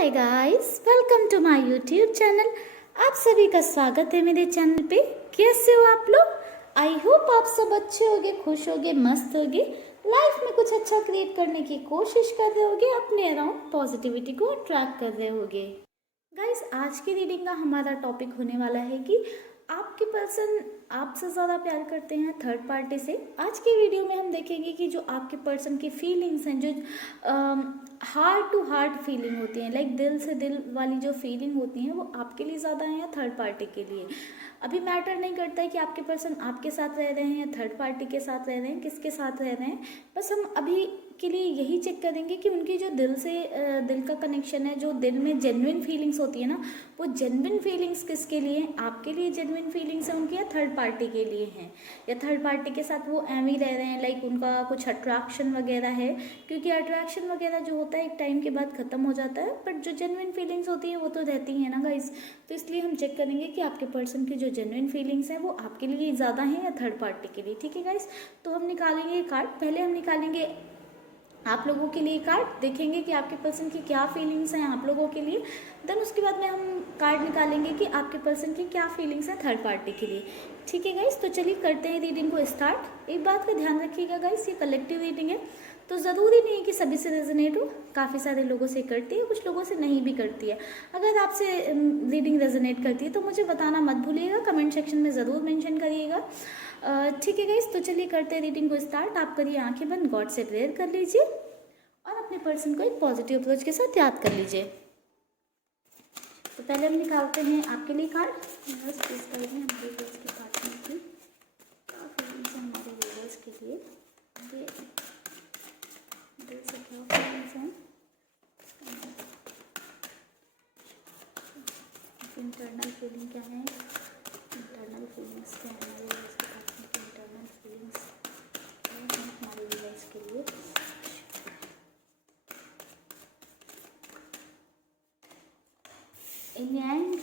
Hi guys, welcome to my YouTube channel. आप सभी का स्वागत है मेरे चैनल पे। कैसे हो आप लोग? आई होप आप सब अच्छे होगे, खुश होगे, मस्त होगे, लाइफ में कुछ अच्छा क्रिएट करने की कोशिश कर रहे होगे, अपने अराउंड पॉजिटिविटी को अट्रैक्ट कर रहे होगे। गाइस, आज की रीडिंग का हमारा टॉपिक होने वाला है कि आपके पर्सन आपसे ज़्यादा प्यार करते हैं थर्ड पार्टी से। आज की वीडियो में हम देखेंगे कि जो आपके पर्सन की फीलिंग्स हैं, जो हार्ट टू हार्ट फीलिंग होती हैं, लाइक दिल से दिल वाली जो फीलिंग होती हैं, वो आपके लिए ज़्यादा है या थर्ड पार्टी के लिए। अभी मैटर नहीं करता है कि आपके पर्सन आपके साथ रह रहे हैं या थर्ड पार्टी के साथ रह रहे हैं, किसके साथ रह रहे हैं। बस हम अभी के लिए यही चेक करेंगे कि उनकी जो दिल से दिल का कनेक्शन है, जो दिल में जेन्युइन फीलिंग्स होती है ना, वो जेन्युइन फीलिंग्स किसके लिए, आपके लिए जेन्युइन फीलिंग्स है उनकी, या थर्ड पार्टी के लिए हैं, या थर्ड पार्टी के साथ वो एम ही रह रहे हैं, लाइक उनका कुछ अट्रैक्शन वगैरह है। क्योंकि अट्रैक्शन वगैरह जो होता है एक टाइम के बाद ख़त्म हो जाता है, बट जो जेन्युइन फीलिंग्स होती हैं वो तो रहती हैं ना गाइस। तो इसलिए हम चेक करेंगे कि आपके पर्सन की जो जेन्युइन फीलिंग्स हैं वो आपके लिए ज़्यादा हैं या थर्ड पार्टी के लिए। ठीक है गाइस, तो हम निकालेंगे कार्ड। पहले हम निकालेंगे आप लोगों के लिए कार्ड, देखेंगे कि आपके पर्सन की क्या फीलिंग्स हैं आप लोगों के लिए। देन उसके बाद में हम कार्ड निकालेंगे कि आपके पर्सन की क्या फीलिंग्स हैं थर्ड पार्टी के लिए। ठीक है गाइस, तो चलिए करते हैं रीडिंग को स्टार्ट। एक बात का ध्यान रखिएगा गाइस, ये कलेक्टिव रीडिंग है, तो ज़रूरी नहीं है कि सभी से रेजोनेट हो। काफ़ी सारे लोगों से करती है, कुछ लोगों से नहीं भी करती है। अगर आपसे रीडिंग रेजोनेट करती है तो मुझे बताना मत भूलिएगा, कमेंट सेक्शन में ज़रूर मेंशन करिएगा। ठीक है गाइस, तो चलिए करते हैं रीडिंग को स्टार्ट। आप करिए आंखें बंद, गॉड से प्रेयर कर लीजिए और अपने पर्सन को एक पॉजिटिव अप्रोच के साथ याद कर लीजिए। तो पहले हम निकालते हैं आपके लिए कार्ड। बस इस कार्ड में हम व्यूअर्स के पार्टनर की क्या फीलिंग्स हैं, हमारे व्यूअर्स के लिए ये दिल से क्या फीलिंग्स हैं, इंटरनल फीलिंग क्या है, इंटरनल फीलिंग्स क्या है हमारे व्यूअर्स के पार्टनर की, इंटरनल फीलिंग्स क्या हैं हमारे व्यूअर्स के लिए। In the end,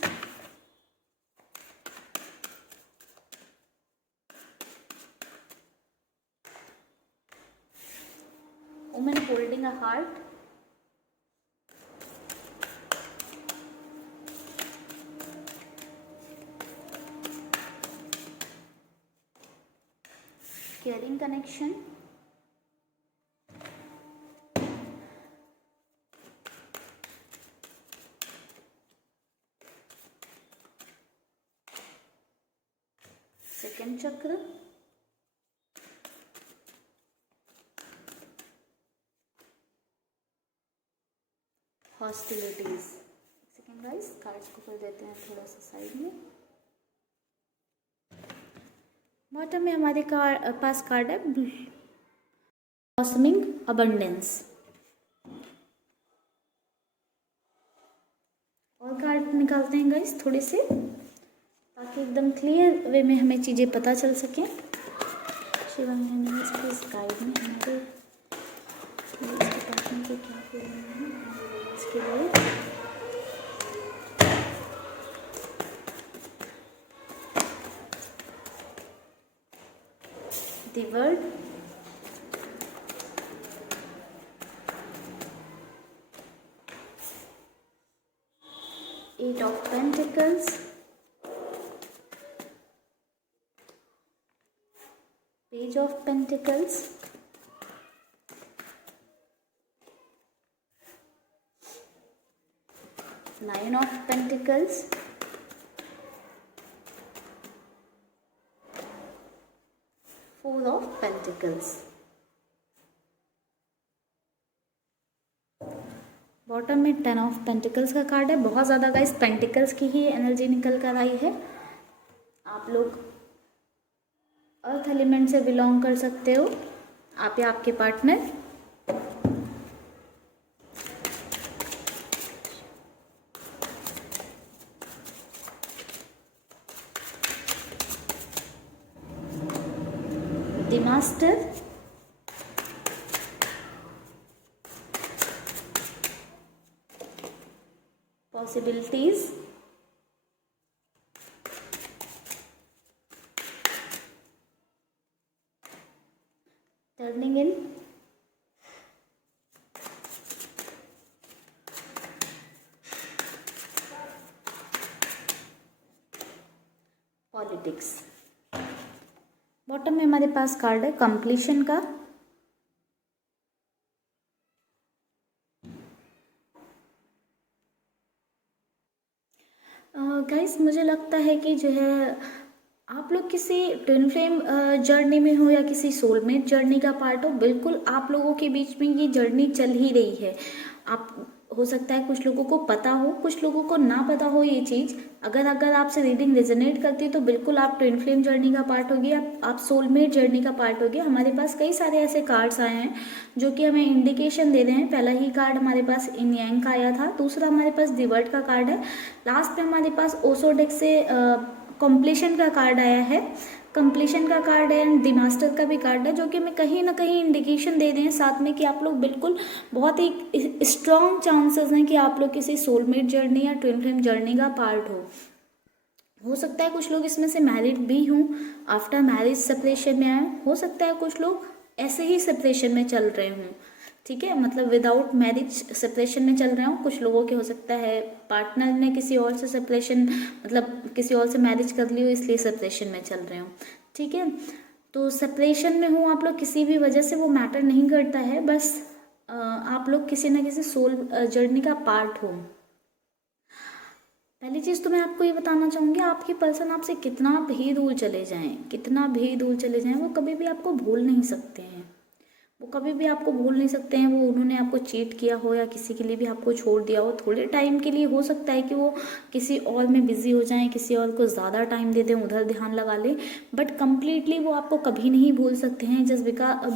woman holding a heart, caring connection, second chakra, hostilities. Second guys, cards को कर देते हैं थोड़ा सा साइड में। बॉटम में हमारे पास कार्ड है ब्लॉसमिंग अबंडेंस। और कार्ड निकालते हैं गाइस थोड़े से, ताकि एकदम क्लियर वे में हमें चीज़ें पता चल सकें। शिवम प्लीज गाइड में हमारे इसके पार्टनर की क्या फीलिंग है इसके लिए। The World, Eight of Pentacles, Page of Pentacles, Nine of Pentacles, Four of Pentacles। Bottom में टेन ऑफ पेंटिकल्स का कार्ड है। बहुत ज़्यादा गाइस पेंटिकल्स की ही एनर्जी निकल कर आई है। आप लोग अर्थ एलिमेंट से बिलोंग कर सकते हो, आप या आपके partner. The master, possibilities, turning in, politics. Bottom में हमारे पास कार्ड है कंप्लीशन का। गाइस मुझे लगता है कि जो है आप लोग किसी ट्विन फ्लेम जर्नी में हो या किसी सोलमेट जर्नी का पार्ट हो। बिल्कुल आप लोगों के बीच में ये जर्नी चल ही रही है। आप हो सकता है कुछ लोगों को पता हो, कुछ लोगों को ना पता हो ये चीज़। अगर आपसे रीडिंग रेजोनेट करती है तो बिल्कुल आप ट्विन फ्लेम जर्नी का पार्ट होगी, आप सोलमेट जर्नी का पार्ट होगी। हमारे पास कई सारे ऐसे कार्ड्स आए हैं जो कि हमें इंडिकेशन दे रहे हैं। पहला ही कार्ड हमारे पास इन यांग का आया था, दूसरा हमारे पास डिवर्ट का कार्ड है, लास्ट में हमारे पास ओसो डेक से कंप्लीशन का कार्ड आया है। कंप्लीशन का कार्ड है एंड डिमास्टर का भी कार्ड है, जो कि हमें कहीं ना कहीं इंडिकेशन दे रहे हैं साथ में कि आप लोग बिल्कुल बहुत ही स्ट्रॉन्ग चांसेस हैं कि आप लोग किसी सोलमेट जर्नी या ट्विन फ्लेम जर्नी का पार्ट हो सकता है कुछ लोग इसमें से मैरिड भी हों, आफ्टर मैरिज सेपरेशन में आए। हो सकता है कुछ लोग ऐसे ही सेपरेशन में चल रहे हों, ठीक है, मतलब विदाउट मैरिज सेपरेशन में चल रहे हो। कुछ लोगों के हो सकता है पार्टनर ने किसी और से सेपरेशन, मतलब किसी और से मैरिज कर ली हो, इसलिए सेपरेशन में चल रहे हो, ठीक है। तो सेपरेशन में हो आप लोग किसी भी वजह से, वो मैटर नहीं करता है, बस आप लोग किसी न किसी सोल जर्नी का पार्ट हो। पहली चीज़ तो मैं आपको ये बताना चाहूँगी, आपके पर्सन आपसे कितना भी दूर चले जाएं, कितना भी दूर चले जाएं, वो कभी भी आपको भूल नहीं सकते हैं। वो कभी भी आपको भूल नहीं सकते हैं। वो उन्होंने आपको चीट किया हो या किसी के लिए भी आपको छोड़ दिया हो, थोड़े टाइम के लिए हो सकता है कि वो किसी और में बिजी हो जाएं, किसी और को ज़्यादा टाइम दे दें, उधर ध्यान लगा लें, बट कम्प्लीटली वो आपको कभी नहीं भूल सकते हैं। जस्ट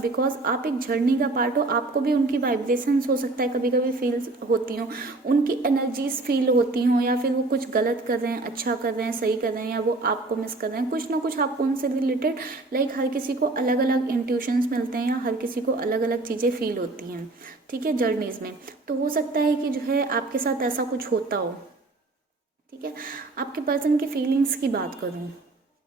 बिकॉज आप एक जर्नी का पार्ट हो, आपको भी उनकी वाइब्रेशंस हो सकता है कभी कभी फील होती हों, उनकी एनर्जीज फील होती हों, या फिर वो कुछ गलत कर रहे हैं, अच्छा कर रहे हैं, सही कर रहे हैं, या वो आपको मिस कर रहे हैं, कुछ ना कुछ आपको उनसे रिलेटेड, लाइक हर किसी को अलग अलग इंट्यूशंस मिलते हैं या हर किसी को अलग अलग चीज़ें फील होती हैं, ठीक है, जर्नीज में। तो हो सकता है कि जो है आपके साथ ऐसा कुछ होता हो, ठीक है। आपके पर्सन की फीलिंग्स की बात करूं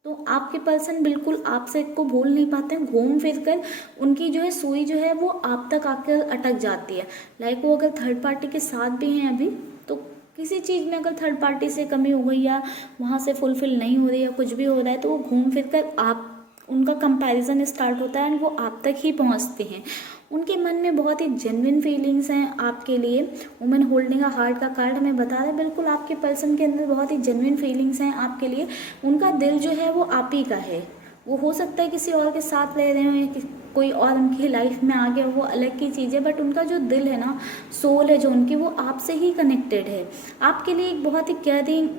तो आपके पर्सन बिल्कुल आपसे को भूल नहीं पाते हैं। घूम फिर कर उनकी जो है सुई जो है वो आप तक आकर अटक जाती है। लाइक वो अगर थर्ड पार्टी के साथ भी हैं अभी, तो किसी चीज़ में अगर थर्ड पार्टी से कमी हो गई या वहाँ से फुलफिल नहीं हो रही या कुछ भी हो रहा है, तो वो घूम फिर कर आप, उनका कंपैरिजन स्टार्ट होता है एंड वो आप तक ही पहुंचते हैं। उनके मन में बहुत ही जेन्युइन फीलिंग्स हैं आपके लिए। वुमेन होल्डिंग अ हार्ट का कार्ड हमें बता रहा है, बिल्कुल आपके पर्सन के अंदर बहुत ही जेन्युइन फीलिंग्स हैं आपके लिए। उनका दिल जो है वो आप ही का है। वो हो सकता है किसी और के साथ रह रहे हो या कोई और उनकी लाइफ में आ गया, वो अलग की चीज़ है, बट उनका जो दिल है ना, सोल है जो उनकी, वो आपसे ही कनेक्टेड है। आपके लिए एक बहुत ही केयरिंग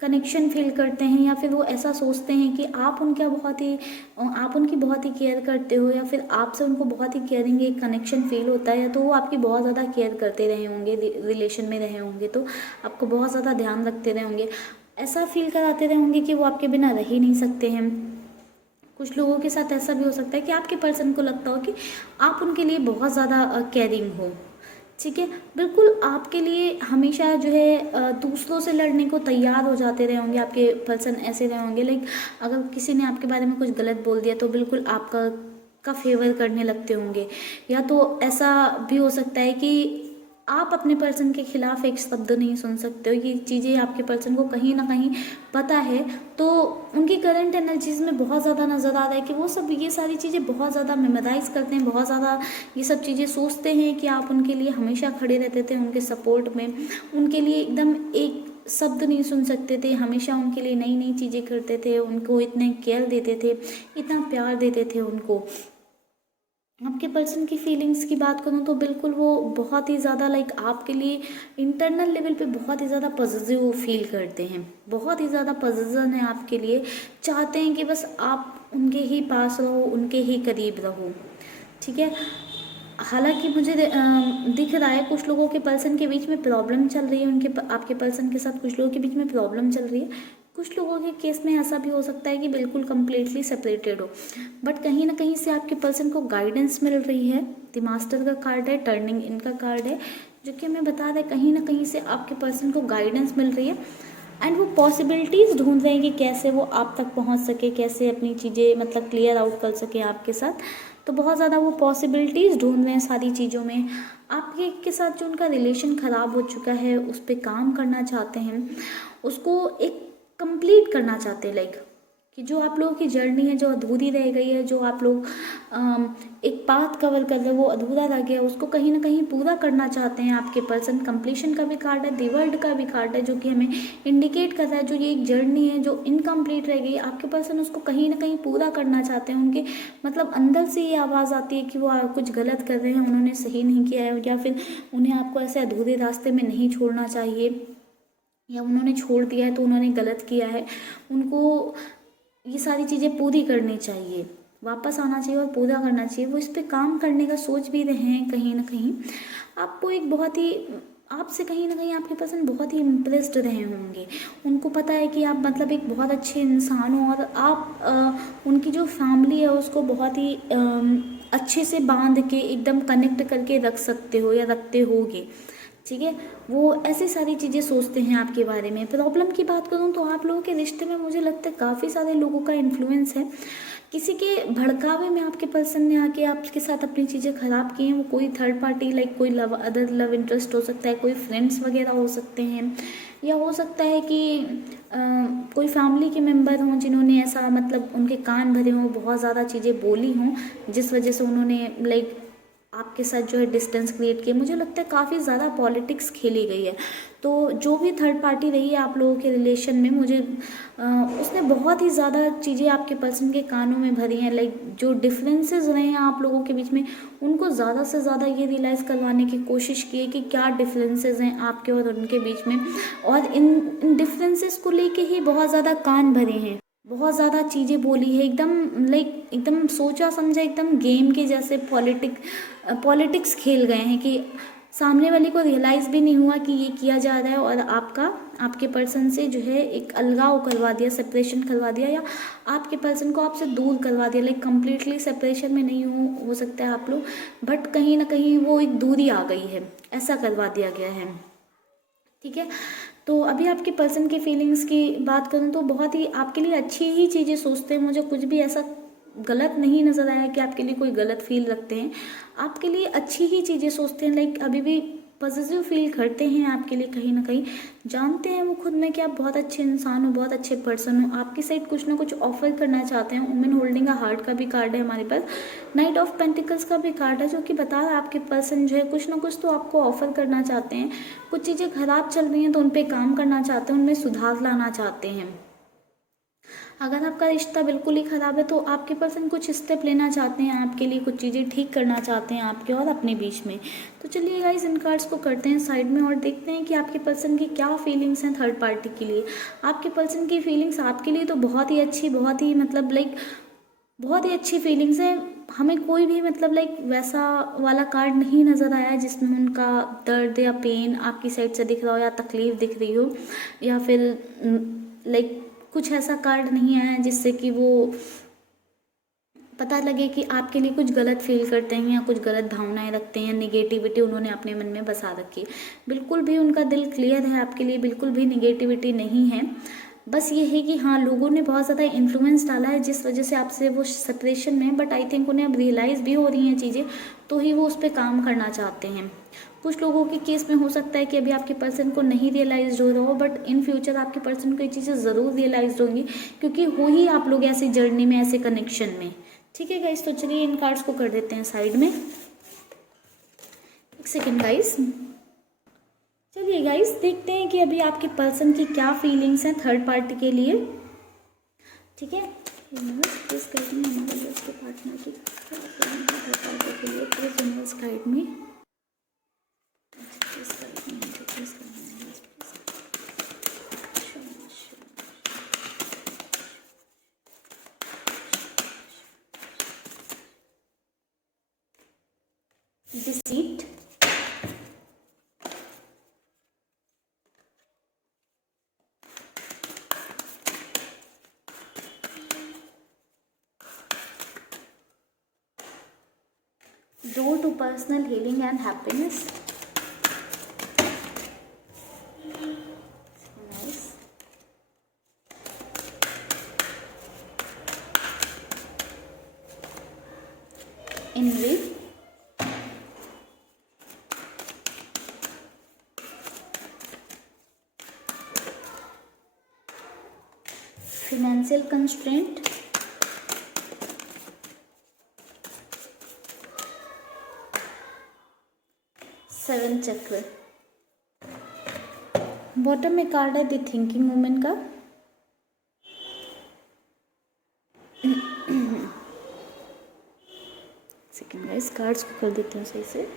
कनेक्शन फील करते हैं, या फिर वो ऐसा सोचते हैं कि आप उनकी बहुत ही केयर करते हो, या फिर आपसे उनको बहुत ही केयरिंग एक कनेक्शन फील होता है, या तो वो आपकी बहुत ज़्यादा केयर करते रहे होंगे, रिलेशन में रहे होंगे तो आपको बहुत ज़्यादा ध्यान रखते रहे होंगे, ऐसा फील कराते रहे होंगे कि वो आपके बिना रह ही नहीं सकते हैं। कुछ लोगों के साथ ऐसा भी हो सकता है कि आपके पर्सन को लगता हो कि आप उनके लिए बहुत ज़्यादा केयरिंग हो, ठीक है। बिल्कुल आपके लिए हमेशा जो है दूसरों से लड़ने को तैयार हो जाते रहे होंगे आपके पर्सन, ऐसे रहे होंगे। लाइक अगर किसी ने आपके बारे में कुछ गलत बोल दिया तो बिल्कुल आपका फेवर करने लगते होंगे, या तो ऐसा भी हो सकता है कि आप अपने पर्सन के खिलाफ एक शब्द नहीं सुन सकते हो। ये चीज़ें आपके पर्सन को कहीं ना कहीं पता है, तो उनकी करंट एनर्जीज में बहुत ज़्यादा नज़र आ रहा है कि वो सब ये सारी चीज़ें बहुत ज़्यादा मेमोराइज करते हैं, बहुत ज़्यादा ये सब चीज़ें सोचते हैं कि आप उनके लिए हमेशा खड़े रहते थे, उनके सपोर्ट में, उनके लिए एकदम एक शब्द नहीं सुन सकते थे, हमेशा उनके लिए नई नई चीज़ें करते थे, उनको इतने केयर देते थे, इतना प्यार देते थे उनको। आपके पर्सन की फीलिंग्स की बात करूँ तो बिल्कुल वो बहुत ही ज़्यादा लाइक आपके लिए इंटरनल लेवल पे बहुत ही ज़्यादा पॉजिटिव फील करते हैं, बहुत ही ज़्यादा पॉजिटिव है आपके लिए, चाहते हैं कि बस आप उनके ही पास रहो, उनके ही करीब रहो, ठीक है। हालांकि मुझे दिख रहा है कुछ लोगों के पर्सन के बीच में प्रॉब्लम चल रही है, आपके पर्सन के साथ कुछ लोगों के बीच में प्रॉब्लम चल रही है। कुछ लोगों के केस में ऐसा भी हो सकता है कि बिल्कुल कम्प्लीटली सेपरेटेड हो, बट कहीं ना कहीं से आपके पर्सन को गाइडेंस मिल रही है। द मास्टर का कार्ड है, टर्निंग इनका कार्ड है, जो कि हमें बता रहा है कहीं ना कहीं से आपके पर्सन को गाइडेंस मिल रही है एंड वो पॉसिबिलिटीज़ ढूंढ रहे हैं कि कैसे वो आप तक पहुंच सके, कैसे अपनी चीज़ें मतलब क्लियर आउट कर सके आपके साथ। तो बहुत ज़्यादा वो पॉसिबिलिटीज़ ढूंढ रहे हैं सारी चीज़ों में। आपके के साथ जो उनका रिलेशन ख़राब हो चुका है उस पर काम करना चाहते हैं, उसको एक कंप्लीट करना चाहते हैं, लाइक कि जो आप लोगों की जर्नी है जो अधूरी रह गई है, जो आप लोग एक पाथ कवर कर रहे हो वो अधूरा रह गया, उसको कहीं ना कहीं पूरा करना चाहते हैं आपके पर्सन। कंप्लीशन का भी कार्ड है, दी वर्ल्ड का भी कार्ड है, जो कि हमें इंडिकेट कर रहा है जो ये एक जर्नी है जो इनकम्प्लीट रह गई, आपके पर्सन उसको कहीं ना कहीं पूरा करना चाहते हैं। उनके मतलब अंदर से ये आवाज़ आती है कि वो कुछ गलत कर रहे हैं, उन्होंने सही नहीं किया है, या फिर उन्हें आपको ऐसे अधूरे रास्ते में नहीं छोड़ना चाहिए, या उन्होंने छोड़ दिया है तो उन्होंने गलत किया है। उनको ये सारी चीज़ें पूरी करनी चाहिए, वापस आना चाहिए और पूरा करना चाहिए। वो इस पे काम करने का सोच भी रहे हैं कहीं ना कहीं। आपको एक बहुत ही आपसे कहीं ना कहीं आपके पर्सन बहुत ही इम्प्रेस्ड रहे होंगे। उनको पता है कि आप मतलब एक बहुत अच्छे इंसान हो, और आप उनकी जो फैमिली है उसको बहुत ही अच्छे से बांध के एकदम कनेक्ट करके रख सकते हो या रखते होगे। ठीक है, वो ऐसी सारी चीज़ें सोचते हैं आपके बारे में। प्रॉब्लम की बात करूँ तो आप लोगों के रिश्ते में मुझे लगता है काफ़ी सारे लोगों का इन्फ्लुएंस है। किसी के भड़कावे में आपके पर्सन ने आके आपके साथ अपनी चीज़ें ख़राब की हैं। वो कोई थर्ड पार्टी लाइक कोई अदर लव इंटरेस्ट हो सकता है, कोई फ्रेंड्स वगैरह हो सकते हैं, या हो सकता है कि कोई फैमिली के मेम्बर हों जिन्होंने ऐसा मतलब उनके कान भरे हों, बहुत ज़्यादा चीज़ें बोली हों, जिस वजह से उन्होंने लाइक आपके साथ जो है डिस्टेंस क्रिएट किया। मुझे लगता है काफ़ी ज़्यादा पॉलिटिक्स खेली गई है। तो जो भी थर्ड पार्टी रही है आप लोगों के रिलेशन में, मुझे उसने बहुत ही ज़्यादा चीज़ें आपके पर्सन के कानों में भरी हैं। लाइक जो डिफरेंसेस रहे हैं आप लोगों के बीच में, उनको ज़्यादा से ज़्यादा ये रियलाइज़ करवाने की कोशिश की है कि क्या डिफरेंसेस हैं आपके और उनके बीच में, और इन डिफरेंसेस को लेके ही बहुत ज़्यादा कान भरे हैं, बहुत ज़्यादा चीज़ें बोली है, एकदम लाइक एकदम सोचा समझा एकदम गेम के जैसे पॉलिटिक्स खेल गए हैं कि सामने वाले को रियलाइज़ भी नहीं हुआ कि ये किया जा रहा है, और आपके पर्सन से जो है एक अलगाव करवा दिया, सेपरेशन करवा दिया, या आपके पर्सन को आपसे दूर करवा दिया। लाइक कम्प्लीटली सेपरेशन में नहीं हो सकता है आप लोग, बट कहीं ना कहीं वो एक दूरी आ गई है, ऐसा करवा दिया गया है। ठीक है, तो अभी आपके पर्सन की फीलिंग्स की बात करूँ तो बहुत ही आपके लिए अच्छी ही चीज़ें सोचते हैं। मुझे कुछ भी ऐसा गलत नहीं नज़र आया कि आपके लिए कोई गलत फील रखते हैं। आपके लिए अच्छी ही चीज़ें सोचते हैं, लाइक अभी भी पॉजिटिव फील करते हैं आपके लिए। कहीं ना कहीं जानते हैं वो खुद में कि आप बहुत अच्छे इंसान हो, बहुत अच्छे पर्सन हो। आपकी साइड कुछ ना कुछ ऑफर करना चाहते हैं। वुमेन होल्डिंग अ हार्ट का भी कार्ड है हमारे पास, नाइट ऑफ पेंटिकल्स का भी कार्ड है, जो कि बता रहा है आपके पर्सन जो है कुछ ना कुछ तो आपको ऑफर करना चाहते हैं। कुछ चीज़ें खराब चल रही हैं तो उन पर काम करना चाहते हैं, उनमें सुधार लाना चाहते हैं। अगर आपका रिश्ता बिल्कुल ही ख़राब है तो आपके पर्सन कुछ स्टेप लेना चाहते हैं आपके लिए, कुछ चीज़ें ठीक करना चाहते हैं आपके और अपने बीच में। तो चलिए गाइस, इन कार्ड्स को करते हैं साइड में और देखते हैं कि आपके पर्सन की क्या फीलिंग्स हैं थर्ड पार्टी के लिए। आपके पर्सन की फीलिंग्स आपके लिए तो बहुत ही अच्छी, बहुत ही मतलब लाइक बहुत ही अच्छी फीलिंग्स हैं। हमें कोई भी मतलब लाइक वैसा वाला कार्ड नहीं नज़र आया जिसमें उनका दर्द या पेन आपकी साइड से दिख रहा हो, या तकलीफ़ दिख रही हो, या फिर लाइक कुछ ऐसा कार्ड नहीं आया जिससे कि वो पता लगे कि आपके लिए कुछ गलत फील करते हैं या कुछ गलत भावनाएं रखते हैं, निगेटिविटी उन्होंने अपने मन में बसा रखी। बिल्कुल भी उनका दिल क्लियर है आपके लिए, बिल्कुल भी निगेटिविटी नहीं है। बस ये है कि हाँ, लोगों ने बहुत ज़्यादा इन्फ्लुएंस डाला है जिस वजह से आपसे वो सेपरेशन में, बट आई थिंक उन्हें अब रियलाइज़ भी हो रही हैं चीज़ें, तो ही वो उस पर काम करना चाहते हैं। कुछ लोगों के केस में हो सकता है कि अभी आपके पर्सन को नहीं रियलाइज हो रहा हो, बट इन फ्यूचर आपके पर्सन को ये चीज़ें ज़रूर रियलाइज होंगी, क्योंकि हो ही आप लोग ऐसी जर्नी में, ऐसे कनेक्शन में। ठीक है गाइस, तो चलिए इन कार्ड्स को कर देते हैं साइड में। एक सेकेंड गाइस। चलिए गाइस, देखते हैं कि अभी आपके पर्सन की क्या फीलिंग्स हैं थर्ड पार्टी के लिए। ठीक है, प्लीज गाइड में हमारे दोस्त के पार्टनर की थर्ड पार्टी के लिए, प्लीज यूनिवर्स गाइड में। Deceit, door to personal healing and happiness. Nice. Envy, financial constraint, seven चक्र। बॉटम में कार्ड है द थिंकिंग वुमेन का। सेकंड गाइस, कार्ड्स को कर देते हैं सही से।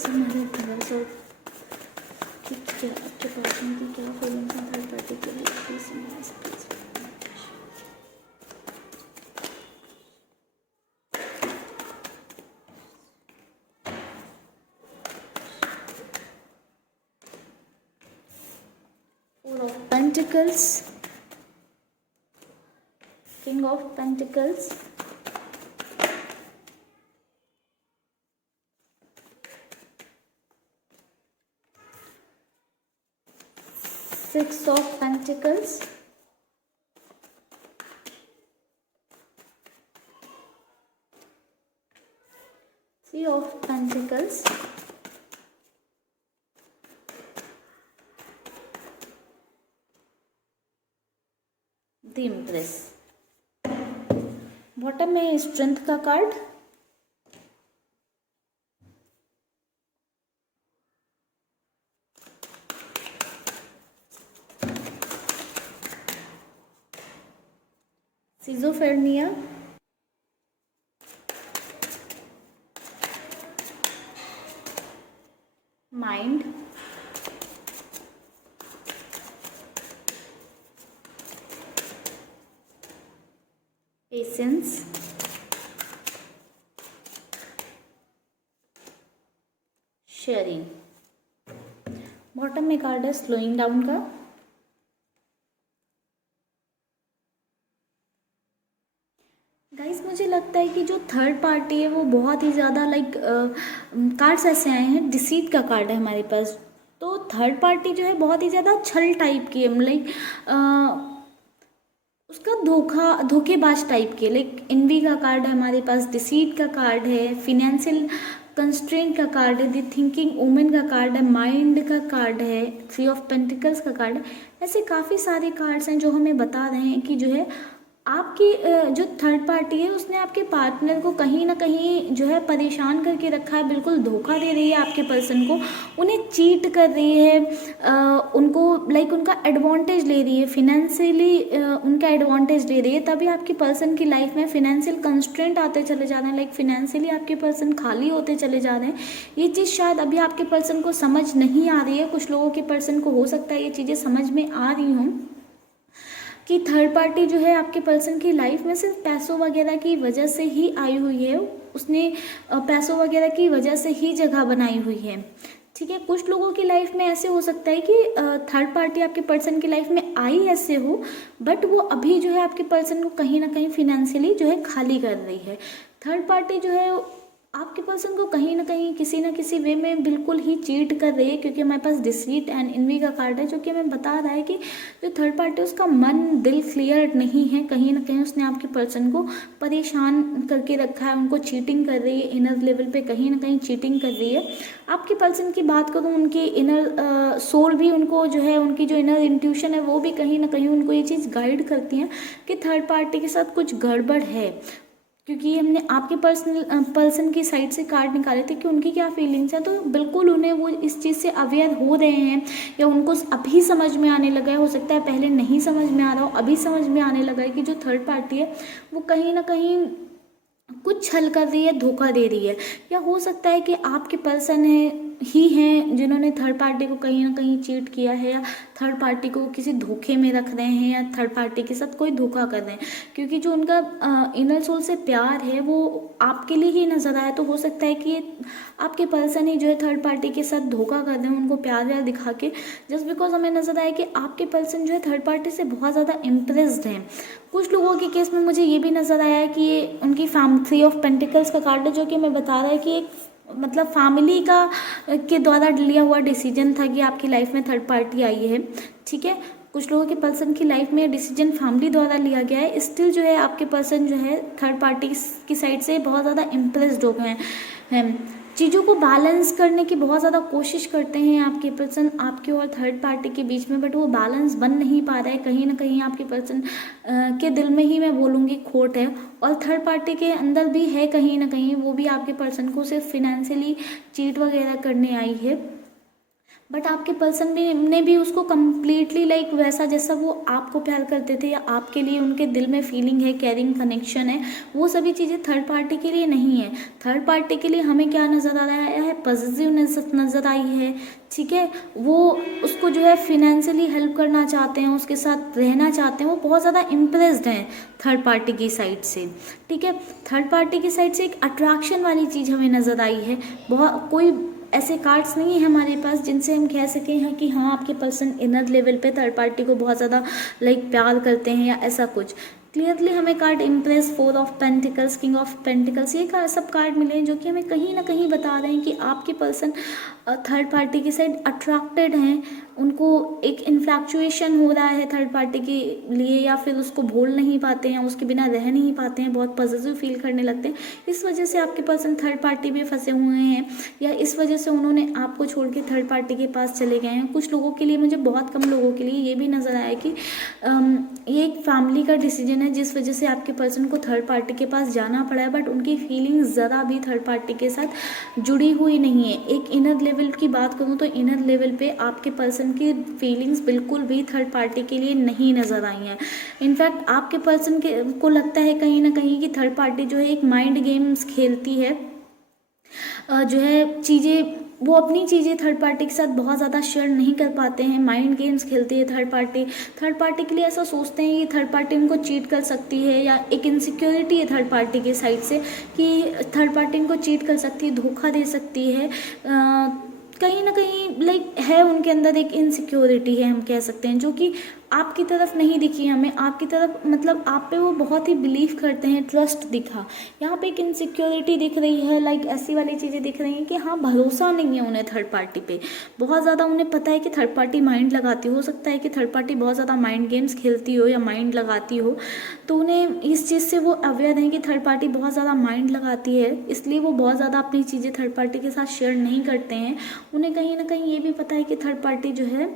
हमारे व्यूअर्स और क्या आपके पर्सन की क्या फीलिंग्स हैं थर्ड पार्टी के लिए, please please. Four of pentacles, king of pentacles, six of pentacles, three of pentacles, the impress. Bottom में स्ट्रेंथ का card, schizophrenia, mind, patience, sharing. Bottom में कार्ड है स्लोइंग डाउन का। गाइस मुझे लगता है कि जो थर्ड पार्टी है वो बहुत ही ज़्यादा कार्ड्स ऐसे आए हैं, डिसीट का कार्ड है हमारे पास। तो थर्ड पार्टी जो है बहुत ही ज़्यादा छल टाइप की है, उसका धोखेबाज टाइप के। इनवी का कार्ड है हमारे पास, डिसीट का कार्ड है, फिनेंशियल कंस्ट्रेंट का कार्ड है, द थिंकिंग वुमेन का कार्ड है, माइंड का कार्ड है, थ्री ऑफ पेंटिकल्स का कार्ड है। ऐसे काफ़ी सारे कार्ड्स हैं जो हमें बता रहे हैं कि जो है आपकी जो थर्ड पार्टी है उसने आपके पार्टनर को कहीं ना कहीं जो है परेशान करके रखा है, बिल्कुल धोखा दे रही है आपके पर्सन को, उन्हें चीट कर रही है, उनको उनका एडवांटेज ले रही है, फिनेंशियली उनका एडवांटेज ले रही है। तभी आपके पर्सन की लाइफ में फिनेंशियल कंस्ट्रेंट आते चले जा रहे हैं, फिनेंशियली आपके पर्सन खाली होते चले जा रहे हैं। ये चीज़ शायद अभी आपके पर्सन को समझ नहीं आ रही है, कुछ लोगों के पर्सन को हो सकता है ये चीज़ें समझ में आ रही हों कि थर्ड पार्टी जो है आपके पर्सन की लाइफ में सिर्फ पैसों वगैरह की वजह से ही आई हुई है, उसने पैसों वगैरह की वजह से ही जगह बनाई हुई है। ठीक है, कुछ लोगों की लाइफ में ऐसे हो सकता है कि थर्ड पार्टी आपके पर्सन की लाइफ में आई ऐसे हो, बट वो अभी जो है आपके पर्सन को कहीं ना कहीं फिनेंशियली जो है खाली कर रही है। थर्ड पार्टी जो है आपके पर्सन को कहीं ना कहीं किसी ना किसी वे में बिल्कुल ही चीट कर रही है, क्योंकि हमारे पास डिसीट एंड इनवी का कार्ड है जो कि हमें बता रहा है कि जो थर्ड पार्टी उसका मन दिल क्लियर नहीं है, कहीं ना कहीं उसने आपके पर्सन को परेशान करके रखा है, उनको चीटिंग कर रही है, इनर लेवल पे कहीं ना कहीं चीटिंग कर रही है। आपके पर्सन की बात करूँ, उनकी इनर सोल भी उनको जो है, उनकी जो इनर इंट्यूशन है वो भी कहीं ना कहीं उनको ये चीज़ गाइड करती है कि थर्ड पार्टी के साथ कुछ गड़बड़ है, क्योंकि हमने आपके पर्सन की साइड से कार्ड निकाले थे कि उनकी क्या फीलिंग्स हैं, तो बिल्कुल उन्हें वो इस चीज़ से अवेयर हो रहे हैं, या उनको अभी समझ में आने लगा है। हो सकता है पहले नहीं समझ में आ रहा हो, अभी समझ में आने लगा है कि जो थर्ड पार्टी है वो कहीं ना कहीं कुछ छल कर रही है, धोखा दे रही है। या हो सकता है कि आपके पर्सन ही हैं जिन्होंने थर्ड पार्टी को कहीं ना कहीं चीट किया है, या थर्ड पार्टी को किसी धोखे में रख रहे हैं, या थर्ड पार्टी के साथ कोई धोखा कर रहे हैं, क्योंकि जो उनका इनर सोल से प्यार है वो आपके लिए ही नज़र आया। तो हो सकता है कि आपके पर्सन ही जो है थर्ड पार्टी के साथ धोखा कर रहे हैं, उनको प्यार व्यार दिखा के, जस्ट बिकॉज हमें नज़र आया कि आपके पर्सन जो है थर्ड पार्टी से बहुत ज़्यादा इम्प्रेस्ड हैं। कुछ लोगों के केस में मुझे ये भी नज़र आया है कि ये उनकी थ्री ऑफ पेंटिकल्स का कार्ड है, जो कि हमें बता रहा है कि एक फैमिली का के द्वारा लिया हुआ डिसीजन था कि आपकी लाइफ में थर्ड पार्टी आई है। ठीक है, कुछ लोगों के पर्सन की लाइफ में डिसीजन फैमिली द्वारा लिया गया है, स्टिल जो है आपके पर्सन जो है थर्ड पार्टी की साइड से बहुत ज़्यादा इम्प्रेस्ड हो गए हैं। चीज़ों को बैलेंस करने की बहुत ज़्यादा कोशिश करते हैं आपके पर्सन आपके और थर्ड पार्टी के बीच में, बट वो बैलेंस बन नहीं पा रहा है। कहीं ना कहीं आपके पर्सन के दिल में ही मैं बोलूँगी खोट है, और थर्ड पार्टी के अंदर भी है कहीं ना कहीं। वो भी आपके पर्सन को सिर्फ फिनेंशियली चीट वगैरह करने आई है, बट आपके पर्सन भी ने भी उसको कम्प्लीटली लाइक वैसा जैसा वो आपको प्यार करते थे या आपके लिए उनके दिल में फीलिंग है, केयरिंग कनेक्शन है, वो सभी चीज़ें थर्ड पार्टी के लिए नहीं है। थर्ड पार्टी के लिए हमें क्या नज़र आ रहा है, पॉजिटिवनेस नज़र आई है, ठीक है। वो उसको जो है फिनेंशियली हेल्प करना चाहते हैं, उसके साथ रहना चाहते हैं, वो बहुत ज़्यादा इम्प्रेस्ड हैं थर्ड पार्टी की साइड से, ठीक है। थर्ड पार्टी की साइड से एक अट्रैक्शन वाली चीज़ हमें नज़र आई है। बहुत कोई ऐसे कार्ड्स नहीं है हमारे पास जिनसे हम कह सकें हैं कि हाँ आपके पर्सन इनर लेवल पे थर्ड पार्टी को बहुत ज़्यादा लाइक प्यार करते हैं या ऐसा कुछ। क्लियरली हमें card impress, 4 of pentacles, king of pentacles, ये सब कार्ड मिले हैं जो कि हमें कहीं ना कहीं बता रहे हैं कि आपके पर्सन थर्ड पार्टी की साइड अट्रैक्टेड हैं, उनको एक इन्फ्लैक्चुएशन हो रहा है थर्ड पार्टी के लिए, या फिर उसको भूल नहीं पाते हैं, उसके बिना रह नहीं पाते हैं, बहुत पॉजिटिव फील करने लगते हैं। इस वजह से आपके पर्सन थर्ड पार्टी में फंसे हुए हैं, या इस वजह से उन्होंने आपको छोड़ के थर्ड पार्टी के पास चले गए हैं। कुछ लोगों के लिए, मुझे बहुत कम लोगों के लिए ये भी नज़र आया कि ये एक फैमिली का डिसीजन है जिस वजह से आपके पर्सन को थर्ड पार्टी के पास जाना पड़ा है, बट उनकी फीलिंग्स ज़रा भी थर्ड पार्टी के साथ जुड़ी हुई नहीं है। एक इनर लेवल की बात करूँ तो इनर लेवल पे आपके पर्सन की फीलिंग्स बिल्कुल भी थर्ड पार्टी के लिए नहीं नज़र आई हैं। इनफैक्ट आपके पर्सन के को लगता है कहीं ना कहीं कि थर्ड पार्टी जो है एक माइंड गेम्स खेलती है, जो है चीज़ें वो अपनी चीज़ें थर्ड पार्टी के साथ बहुत ज़्यादा शेयर नहीं कर पाते हैं, माइंड गेम्स खेलती है थर्ड पार्टी के लिए ऐसा सोचते हैं कि थर्ड पार्टी उनको चीट कर सकती है, या एक इनसिक्योरिटी है थर्ड पार्टी के साइड से कि थर्ड पार्टी उनको चीट कर सकती है, धोखा दे सकती है। कहीं ना कहीं लाइक है उनके अंदर एक इनसिक्योरिटी है, हम कह सकते हैं, जो कि आपकी तरफ नहीं दिखी हमें, आपकी तरफ मतलब आप पे वो बहुत ही बिलीव करते हैं, ट्रस्ट दिखा। यहाँ पे एक इनसिक्योरिटी दिख रही है, लाइक ऐसी वाली चीज़ें दिख रही हैं कि हाँ भरोसा नहीं है उन्हें थर्ड पार्टी पे बहुत ज़्यादा। उन्हें पता है कि थर्ड पार्टी माइंड लगाती हो सकता है कि थर्ड पार्टी बहुत ज़्यादा माइंड गेम्स खेलती हो या माइंड लगाती हो, तो उन्हें इस चीज़ से वो अवेयर हैं कि थर्ड पार्टी बहुत ज़्यादा माइंड लगाती है, इसलिए वो बहुत ज़्यादा अपनी चीज़ें थर्ड पार्टी के साथ शेयर नहीं करते हैं। उन्हें कहीं ना कहीं ये भी पता है कि थर्ड पार्टी जो है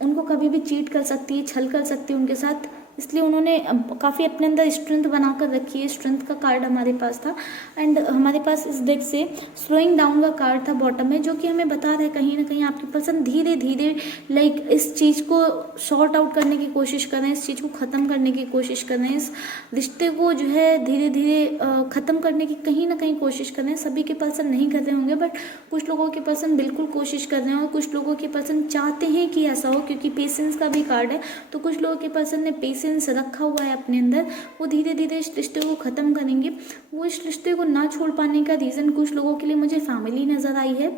उनको कभी भी चीट कर सकती है, छल कर सकती है उनके साथ, इसलिए उन्होंने काफ़ी अपने अंदर स्ट्रेंथ बना कर रखी है। स्ट्रेंथ का कार्ड हमारे पास था, एंड हमारे पास इस डेक से स्लोइंग डाउन का कार्ड था बॉटम में, जो कि हमें बता रहा है कहीं ना कहीं आपके पर्सन धीरे धीरे लाइक इस चीज़ को सॉर्ट आउट करने की कोशिश कर रहे हैं, इस चीज़ को ख़त्म करने की कोशिश कर रहे हैं, इस रिश्ते को जो है धीरे धीरे ख़त्म करने की कहीं ना कहीं कोशिश कर रहे हैं। सभी के पर्सन नहीं कर रहे होंगे, बट कुछ लोगों के पर्सन बिल्कुल कोशिश कर रहे हैं, और कुछ लोगों के पर्सन चाहते हैं कि ऐसा हो, क्योंकि पेशेंस का भी कार्ड है, तो कुछ लोगों के पर्सन ने पेशेंस रखा हुआ है अपने अंदर। वो धीरे धीरे इस रिश्ते को ख़त्म करेंगे। वो इस रिश्ते को ना छोड़ पाने का रीज़न कुछ लोगों के लिए मुझे फैमिली नज़र आई है,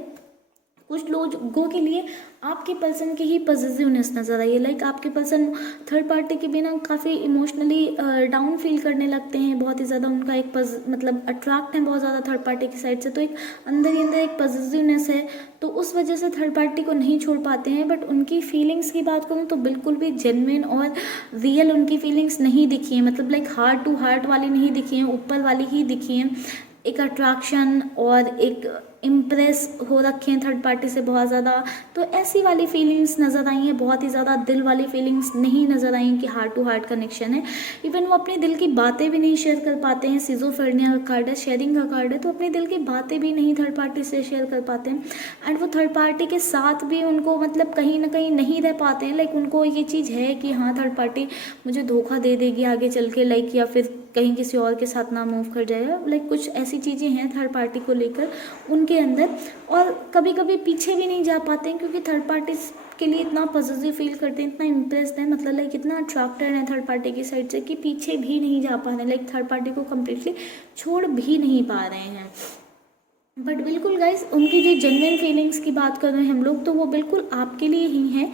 कुछ लोगों के लिए आपके पर्सन की ही पॉजिटिवनेस नज़र आई है। लाइक आपके पर्सन थर्ड पार्टी के बिना काफ़ी इमोशनली डाउन फील करने लगते हैं, बहुत ही ज़्यादा उनका एक मतलब अट्रैक्ट है बहुत ज़्यादा थर्ड पार्टी की साइड से, तो एक अंदर ही अंदर एक पॉजिटिवनेस है, तो उस वजह से थर्ड पार्टी को नहीं छोड़ पाते हैं। बट उनकी फीलिंग्स की बात करूँ तो बिल्कुल भी जेन्युइन और रियल उनकी फीलिंग्स नहीं दिखी हैं, मतलब लाइक हार्ट टू हार्ट वाली नहीं दिखी हैं, ऊपर वाली ही दिखी हैं। एक अट्रैक्शन और एक इम्प्रेस हो रखे हैं थर्ड पार्टी से बहुत ज़्यादा, तो ऐसी वाली फीलिंग्स नज़र आई हैं, बहुत ही ज़्यादा दिल वाली फीलिंग्स नहीं नज़र आई कि हार्ट टू हार्ट कनेक्शन है। इवन वो अपने दिल की बातें भी नहीं शेयर कर पाते हैं। सिजोफ्रेनिया का कार्ड है, शेयरिंग का कार्ड है, तो अपने दिल की बातें भी नहीं थर्ड पार्टी से शेयर कर पाते हैं, एंड वो थर्ड पार्टी के साथ भी उनको मतलब कहीं ना कहीं नहीं रह पाते हैं। लाइक उनको ये चीज़ है कि हाँ थर्ड पार्टी मुझे धोखा दे देगी आगे चल के, लाइक या फिर कहीं किसी और के साथ ना मूव कर जाएगा, लाइक कुछ ऐसी चीज़ें हैं थर्ड पार्टी को लेकर उनके अंदर, और कभी कभी पीछे भी नहीं जा पाते हैं क्योंकि थर्ड पार्टी के लिए इतना पॉजिटिव फील करते हैं, इतना इम्प्रेस्ड है, मतलब लाइक इतना अट्रैक्टेड है थर्ड पार्टी की साइड से कि पीछे भी नहीं जा पा रहे, लाइक थर्ड पार्टी को कम्प्लीटली छोड़ भी नहीं पा रहे हैं। बट बिल्कुल गाइज उनकी जो जेन्युइन फीलिंग्स की बात कर रहे हैं हम लोग, तो वो बिल्कुल आपके लिए ही हैं।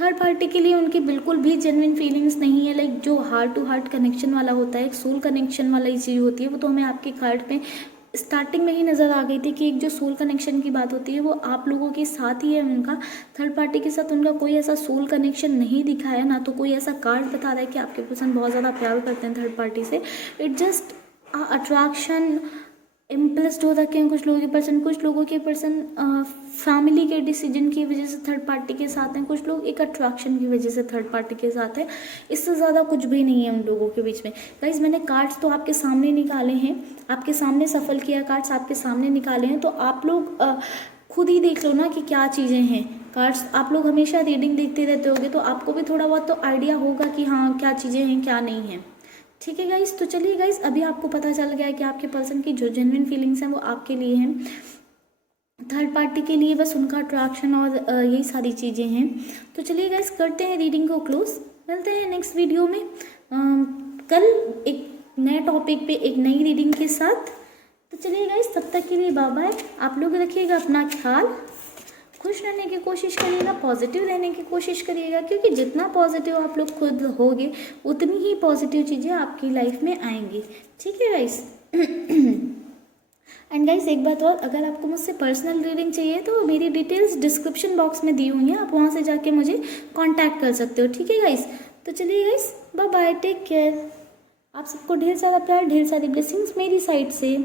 थर्ड पार्टी के लिए उनकी बिल्कुल भी जेन्युइन फीलिंग्स नहीं है। लाइक जो हार्ट टू हार्ट कनेक्शन वाला होता है, एक सोल कनेक्शन वाला ही चीज़ होती है, वो तो हमें आपके कार्ड पे स्टार्टिंग में ही नज़र आ गई थी कि एक जो सोल कनेक्शन की बात होती है वो आप लोगों के साथ ही है उनका। थर्ड पार्टी के साथ उनका कोई ऐसा सोल कनेक्शन नहीं दिखा है, ना तो कोई ऐसा कार्ड बता रहा है कि आपके पर्सन बहुत ज़्यादा प्यार करते हैं थर्ड पार्टी से। इट जस्ट अट्रैक्शन इम्प्रेस्ड हो रखे हैं कुछ लोगों के पर्सन फैमिली के डिसीजन की वजह से थर्ड पार्टी के साथ हैं, कुछ लोग एक अट्रैक्शन की वजह से थर्ड पार्टी के साथ हैं। इससे ज़्यादा कुछ भी नहीं है उन लोगों के बीच में। गाइज मैंने कार्ड्स तो आपके सामने निकाले हैं, आपके सामने सफल किया, कार्ड्स आपके सामने निकाले हैं, तो आप लोग खुद ही देख लो ना कि क्या चीज़ें हैं। कार्ड्स आप लोग हमेशा रीडिंग देखते रहते होगे तो आपको भी थोड़ा बहुत तो आइडिया होगा कि हाँ क्या चीज़ें हैं क्या नहीं हैं। ठीक है गाइस, तो चलिए गाइस, अभी आपको पता चल गया है कि आपके पर्सन की जो जेन्युइन फीलिंग्स हैं वो आपके लिए हैं, थर्ड पार्टी के लिए बस उनका अट्रैक्शन और यही सारी चीज़ें हैं। तो चलिए गाइस करते हैं रीडिंग को क्लोज, मिलते हैं नेक्स्ट वीडियो में कल एक नए टॉपिक पे एक नई रीडिंग के साथ। तो चलिए गाइस तब तक के लिए बाय बाय। आप लोग रखिएगा अपना ख्याल, खुश रहने की कोशिश करिएगा, पॉजिटिव रहने की कोशिश करिएगा, क्योंकि जितना पॉजिटिव आप लोग खुद होगे उतनी ही पॉजिटिव चीज़ें आपकी लाइफ में आएंगी। ठीक है गाइस। एंड गाइस एक बात और, अगर आपको मुझसे पर्सनल रीडिंग चाहिए तो मेरी डिटेल्स डिस्क्रिप्शन बॉक्स में दी हुई हैं, आप वहाँ से जाके मुझे कांटेक्ट कर सकते हो। ठीक है गाइस, तो चलिए guys bye bye, take care. आप सबको ढेर सारा प्यार, ढेर सारी ब्लेसिंग्स मेरी साइड से।